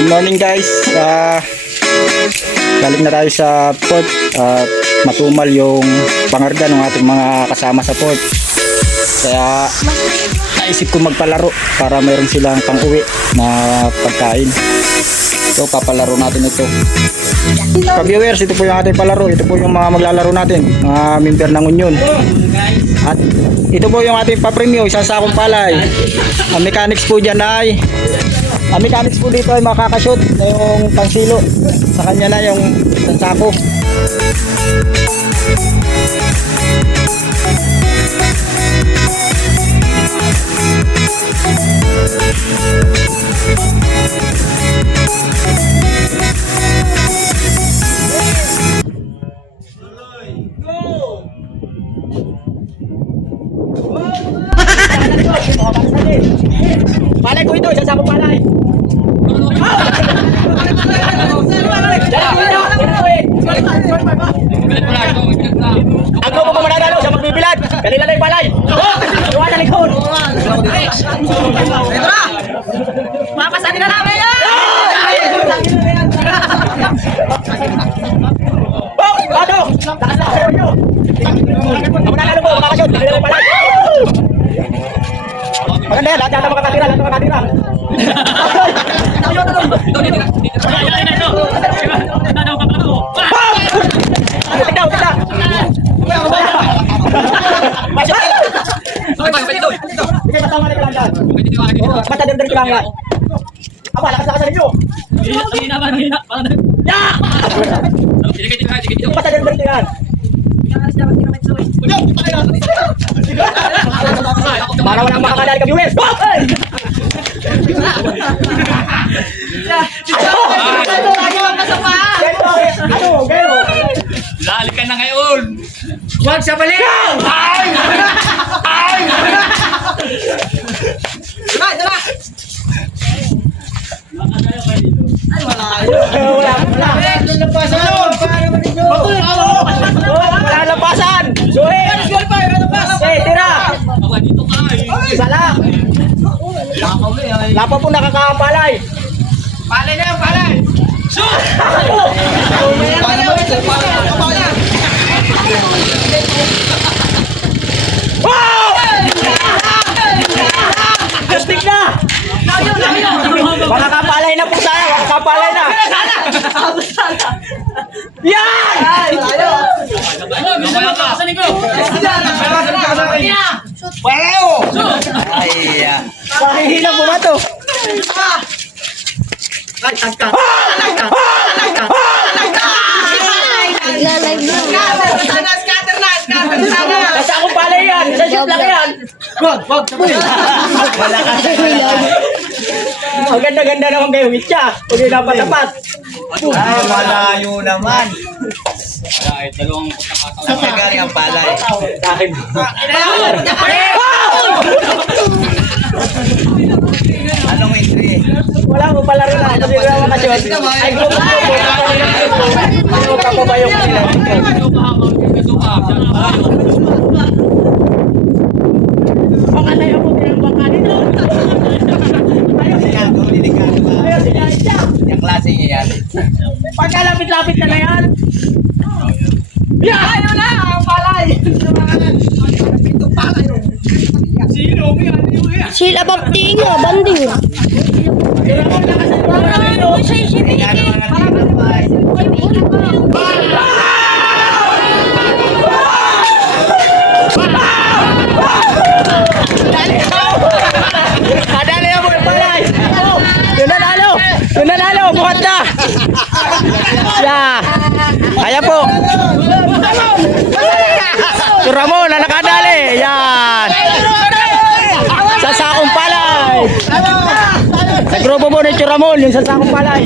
Good morning guys. Balik na tayo sa port. Matumal yung pangarga ng ating mga kasama sa port. Kaya naisip ko magpalaro para mayroon silang pang-uwi na pagkain. So papalaro natin ito. Ka-viewers, ito po yung ating palaro. Ito po yung mga maglalaro natin, mga member ng Union. At ito po yung ating papremyo, isang sakong palay. Ang mechanics po dyan ay ang mechanics po dito ay makakashoot na yung pangsilo. Sa kanya na yung isang sako. Palay ko ito, isang sakong palay. Ang grupo pa mananalo sa magbibilad. Kanila na yung palay. Iwan na likod. Ito na. Mapasanin na namin yan. Ano? Takas na kayo nyo. Ang mananalo mo, makakasyon. Kanila na yung palay. Maganda yan, lahat yata makakatira, lahat makakatira. Tignan, tignan. Sige, matama na kailangan. Matadagdag kailangan. Apa, lakas-lakas na ninyo. Ya! Matadagdag kailangan. Para walang makakadali ka viewers. Ano, gero? Lali ka na ngayon. Huwag sa balik! Ay! Ay! Dala! Ay, wala yun. Wala. Lalapasan yun! Wala lampasan. Suhin. Tira. Dito ka eh. Isa lang. Lapa po nakakapalay. Palay na yung palay! Shoot! Wow! Justik na. Makakapalay na po sana. Makakapalay na. Yan! Mamaya ka. Saan ko? Wow! Mahihina po ba ito? Ay, tagka! Kasi akong palay yan. Isa shoot lang yan. Wag! Ang ganda-ganda naman kayo. Mitya. Huwag yung dapat-dapat. Ay, malayo naman. Kahit dalawang pagkakataon. Saan ka galing ang palay? Sa akin. Anong entry? Wala mo pala rin ako. Kasi wala makasyon. Ay, grupo po. Ano ka po ba yung kanila? Baka na yung pinang baka nito. Delikado, delikado ba? Ayaw, sinyahin siya. Yung klase niya yan. Pagkalapit-lapit na yan. Yeah! Ayaw na! Ang palay! Sila bang nga, banding. Delikado ang ating kapay. Kadali ako yung palay! Yun nanalo! Yun nanalo! Bukat na! Yeah! Kaya po! Si Ramon na nakadali! Yan! Sa sakong palay! Sa grupo mo ni Ramon, yung sa sakong palay!